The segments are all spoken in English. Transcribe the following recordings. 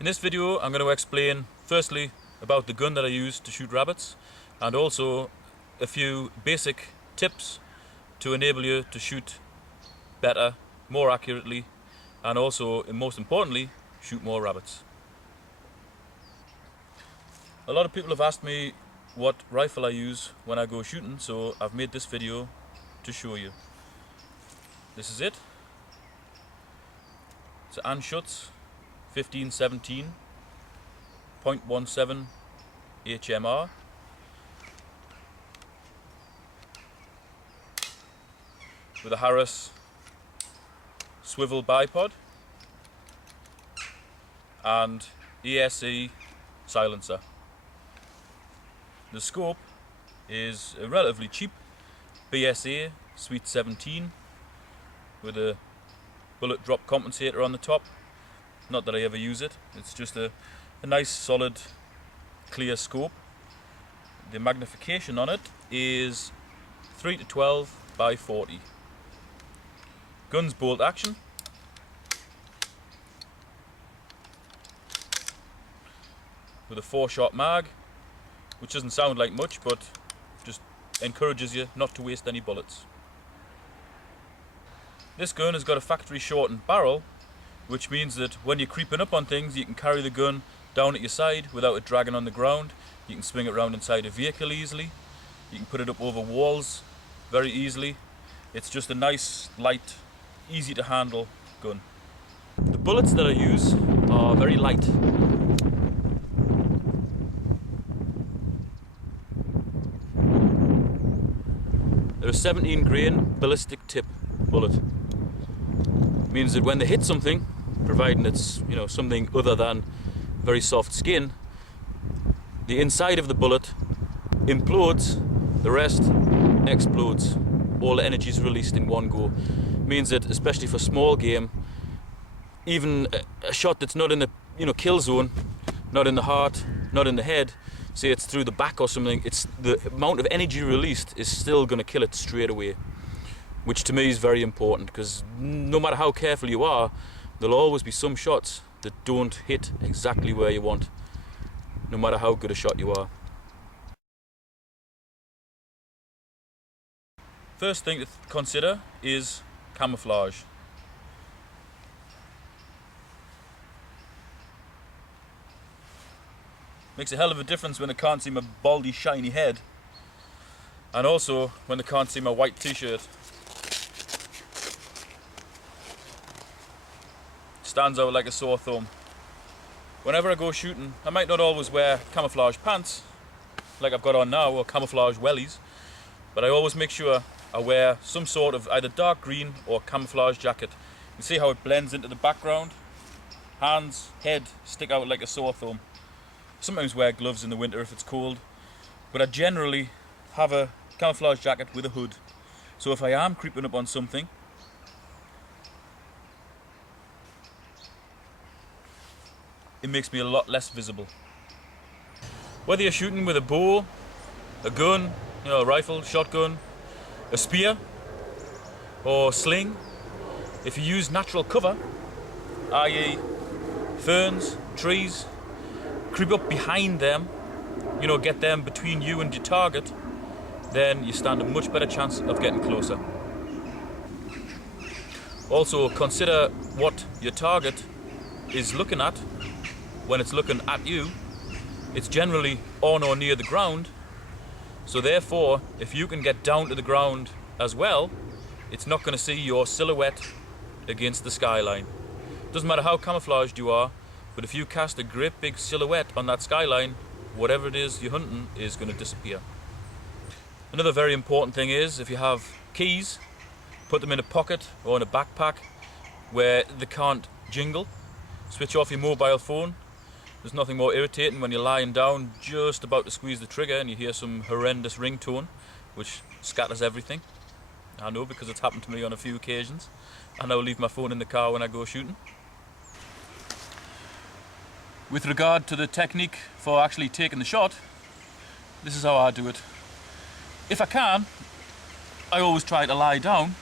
In this video I'm going to explain firstly about the gun that I use to shoot rabbits, and also a few basic tips to enable you to shoot better, more accurately, and also, and most importantly, shoot more rabbits. A lot of people have asked me what rifle I use when I go shooting, so I've made this video to show you. This is it. It's an Anschutz 1517 .17 HMR. With a Harris swivel bipod and ESC silencer. The scope is a relatively cheap BSA Sweet 17 with a bullet drop compensator on the top. Not that I ever use it, it's just a nice solid clear scope. The magnification on it is 3:12 by 40. Gun's bolt action. With a 4-shot mag, which doesn't sound like much, but just encourages you not to waste any bullets. This gun has got a factory shortened barrel, which means that when you're creeping up on things, you can carry the gun down at your side without it dragging on the ground. You can swing it around inside a vehicle easily. You can put it up over walls very easily. It's just a nice, light, easy to handle gun. The bullets that I use are very light. They're a 17 grain ballistic tip bullet. Means that when they hit something, providing it's something other than very soft skin, the inside of the bullet implodes, the rest explodes. All the energy is released in one go. Means that, especially for small game, even a shot that's not in the kill zone, not in the heart, not in the head, say it's through the back or something, it's the amount of energy released is still going to kill it straight away. Which to me is very important, because no matter how careful you are, there'll always be some shots that don't hit exactly where you want, no matter how good a shot you are. First thing to consider is camouflage. Makes a hell of a difference when they can't see my baldy shiny head, and also when they can't see my white t-shirt. Stands out like a sore thumb. Whenever I go shooting, I might not always wear camouflage pants like I've got on now, or camouflage wellies, but I always make sure I wear some sort of either dark green or camouflage jacket. You see how it blends into the background? Hands, head stick out like a sore thumb. Sometimes wear gloves in the winter if it's cold, but I generally have a camouflage jacket with a hood. So if I am creeping up on something, it makes me a lot less visible. Whether you're shooting with a bow, a gun, a rifle, shotgun, a spear, or sling, if you use natural cover, i.e. ferns, trees, creep up behind them, get them between you and your target, then you stand a much better chance of getting closer. Also consider what your target is looking at. When it's looking at you, it's generally on or near the ground, so therefore if you can get down to the ground as well, it's not going to see your silhouette against the skyline. Doesn't matter how camouflaged you are, but if you cast a great big silhouette on that skyline, whatever it is you're hunting is going to disappear. Another very important thing is, if you have keys, put them in a pocket or in a backpack where they can't jingle. Switch off your mobile phone. There's nothing more irritating when you're lying down just about to squeeze the trigger and you hear some horrendous ringtone which scatters everything. I know, because it's happened to me on a few occasions. I now leave my phone in the car when I go shooting. With regard to the technique for actually taking the shot, this is how I do it. If I can, I always try to lie down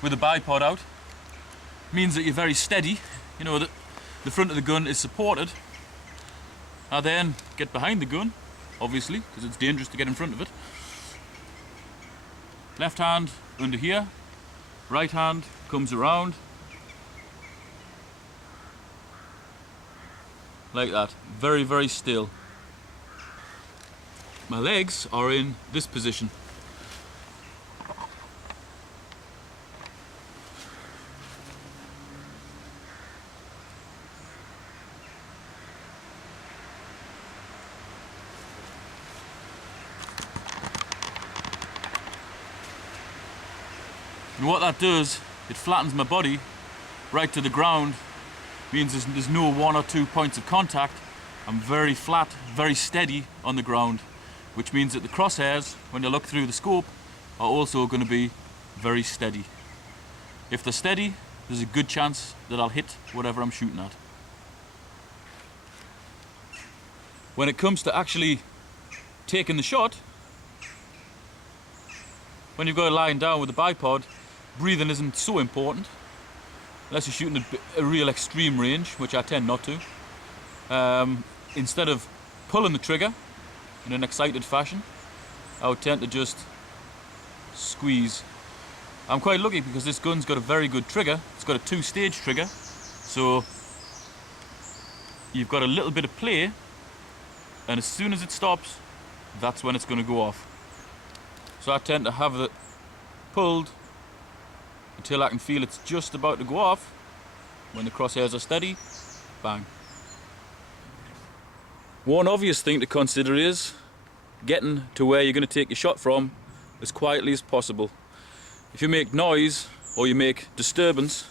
with the bipod out means that you're very steady. You know that the front of the gun is supported. I then get behind the gun, obviously, because it's dangerous to get in front of it. Left hand under here, right hand comes around like that, very, very still. My legs are in this position. And what that does, it flattens my body right to the ground, means there's no 1 or 2 points of contact. I'm very flat, very steady on the ground, which means that the crosshairs, when you look through the scope, are also going to be very steady. If they're steady, there's a good chance that I'll hit whatever I'm shooting at. When it comes to actually taking the shot, when you've got it lying down with the bipod, breathing isn't so important, unless you're shooting at a real extreme range, which I tend not to. Instead of pulling the trigger in an excited fashion, I would tend to just squeeze. I'm quite lucky because this gun's got a very good trigger. It's got a 2-stage trigger, so you've got a little bit of play, and as soon as it stops, that's when it's going to go off. So I tend to have it pulled until I can feel it's just about to go off. When the crosshairs are steady, bang. One obvious thing to consider is getting to where you're going to take your shot from as quietly as possible. If you make noise or you make disturbance,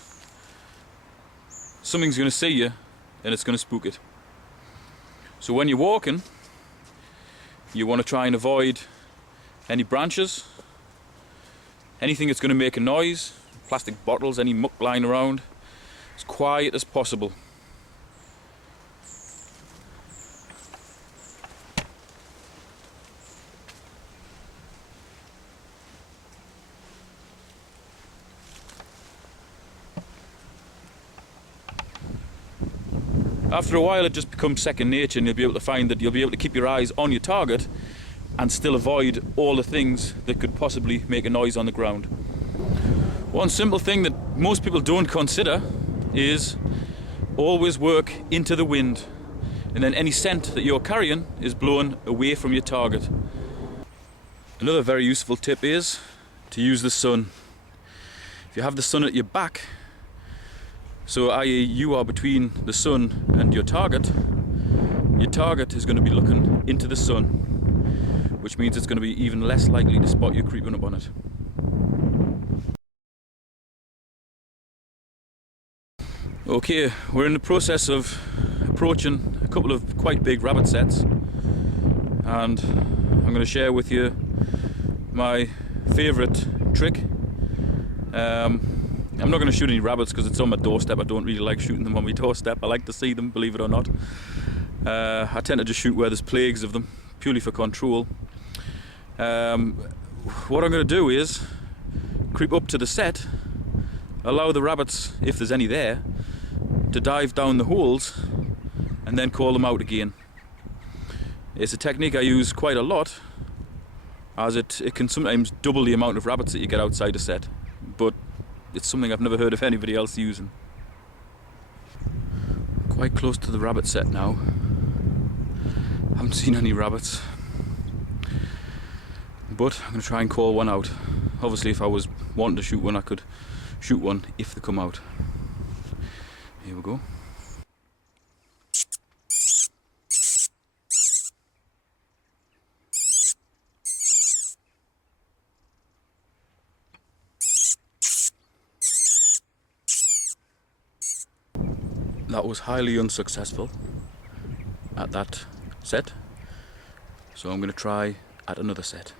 something's going to see you and it's going to spook it. So when you're walking, you want to try and avoid any branches, anything that's going to make a noise, plastic bottles, any muck lying around, as quiet as possible. After a while it just becomes second nature, and you'll be able to find that you'll be able to keep your eyes on your target and still avoid all the things that could possibly make a noise on the ground. One simple thing that most people don't consider is always work into the wind, and then any scent that you're carrying is blown away from your target. Another very useful tip is to use the sun. If you have the sun at your back, so i.e. you are between the sun and your target is going to be looking into the sun, which means it's going to be even less likely to spot you creeping up on it. Okay, we're in the process of approaching a couple of quite big rabbit sets, and I'm going to share with you my favourite trick. I'm not going to shoot any rabbits because it's on my doorstep. I don't really like shooting them on my doorstep. I like to see them, believe it or not. I tend to just shoot where there's plagues of them, purely for control. What I'm going to do is creep up to the set, allow the rabbits, if there's any there, to dive down the holes and then call them out again. It's a technique I use quite a lot, as it can sometimes double the amount of rabbits that you get outside a set, but it's something I've never heard of anybody else using. Quite close to the rabbit set now. Haven't seen any rabbits, but I'm going to try and call one out. Obviously if I was wanting to shoot one, I could shoot one if they come out. Here we go. That was highly unsuccessful at that set, so I'm going to try at another set.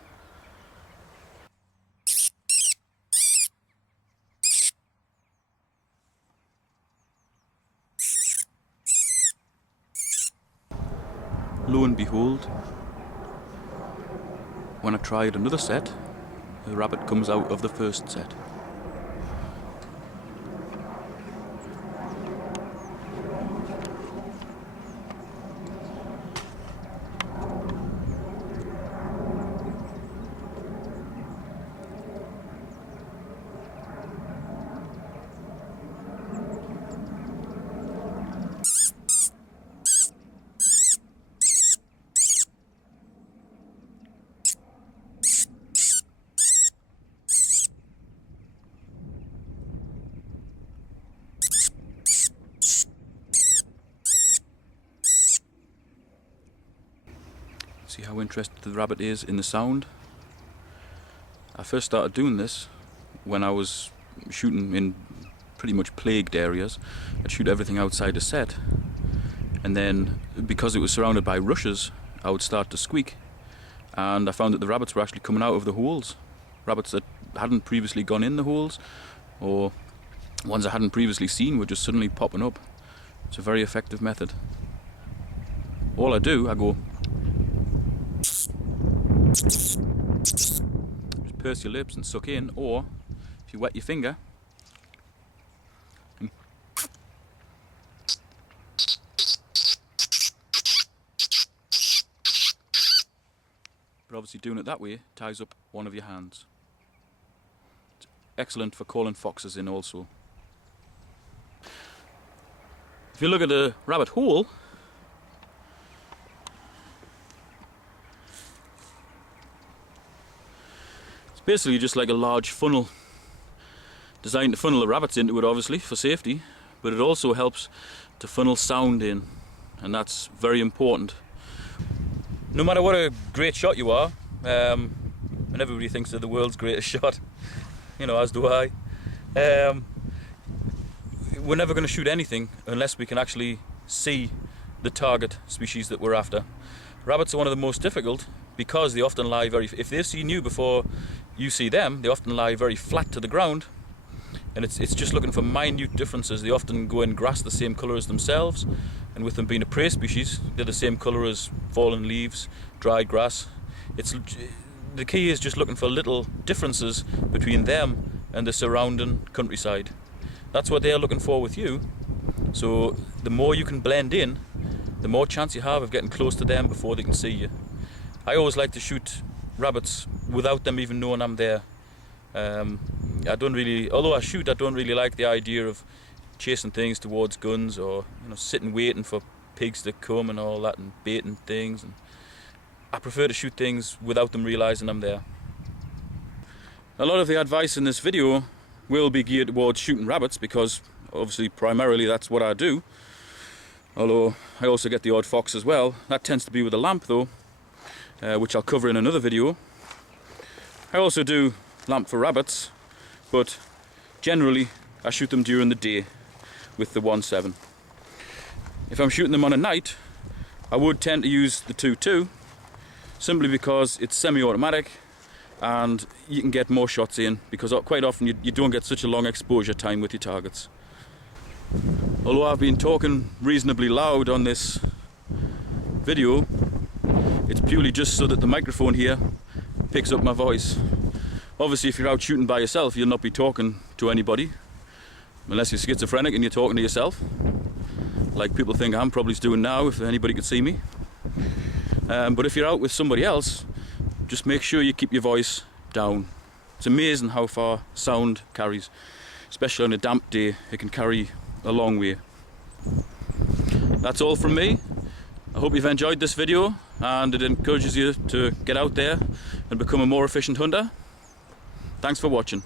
Lo and behold, when I tried another set, the rabbit comes out of the first set. how interested the rabbit is in the sound. I first started doing this when I was shooting in pretty much plagued areas. I'd shoot everything outside a set, and then because it was surrounded by rushes, I would start to squeak, and I found that the rabbits were actually coming out of the holes. Rabbits that hadn't previously gone in the holes, or ones I hadn't previously seen, were just suddenly popping up. It's a very effective method. All I do, I go, just purse your lips and suck in, or if you wet your finger, but obviously doing it that way ties up one of your hands. It's excellent for calling foxes in also. If you look at a rabbit hole, it's basically just like a large funnel, designed to funnel the rabbits into it, obviously for safety, but it also helps to funnel sound in, and that's very important. No matter what a great shot you are, and everybody thinks they're the world's greatest shot, you know, as do I, we're never going to shoot anything unless we can actually see the target species that we're after. Rabbits are one of the most difficult because they often lie if they've seen you before you see them, they often lie very flat to the ground, and it's just looking for minute differences. They often go in grass the same colour as themselves, and with them being a prey species, they're the same colour as fallen leaves, dried grass. The key is just looking for little differences between them and the surrounding countryside. That's what they're looking for with you. So the more you can blend in, the more chance you have of getting close to them before they can see you. I always like to shoot rabbits without them even knowing I'm there. Although I shoot, I don't really like the idea of chasing things towards guns, or sitting waiting for pigs to come and all that, and baiting things. And I prefer to shoot things without them realising I'm there. A lot of the advice in this video will be geared towards shooting rabbits, because obviously primarily that's what I do, although I also get the odd fox as well. That tends to be with a lamp though, which I'll cover in another video. I also do lamp for rabbits, but generally I shoot them during the day with the 1.7. If I'm shooting them on a night, I would tend to use the 2.2, simply because it's semi-automatic and you can get more shots in, because quite often you don't get such a long exposure time with your targets. Although I've been talking reasonably loud on this video, it's purely just so that the microphone here picks up my voice. Obviously if you're out shooting by yourself, you'll not be talking to anybody, unless you're schizophrenic and you're talking to yourself, like people think I'm probably doing now, if anybody could see me. But if you're out with somebody else, just make sure you keep your voice down. It's amazing how far sound carries, especially on a damp day. It can carry a long way. That's all from me. I hope you've enjoyed this video, and it encourages you to get out there and become a more efficient hunter. Thanks for watching.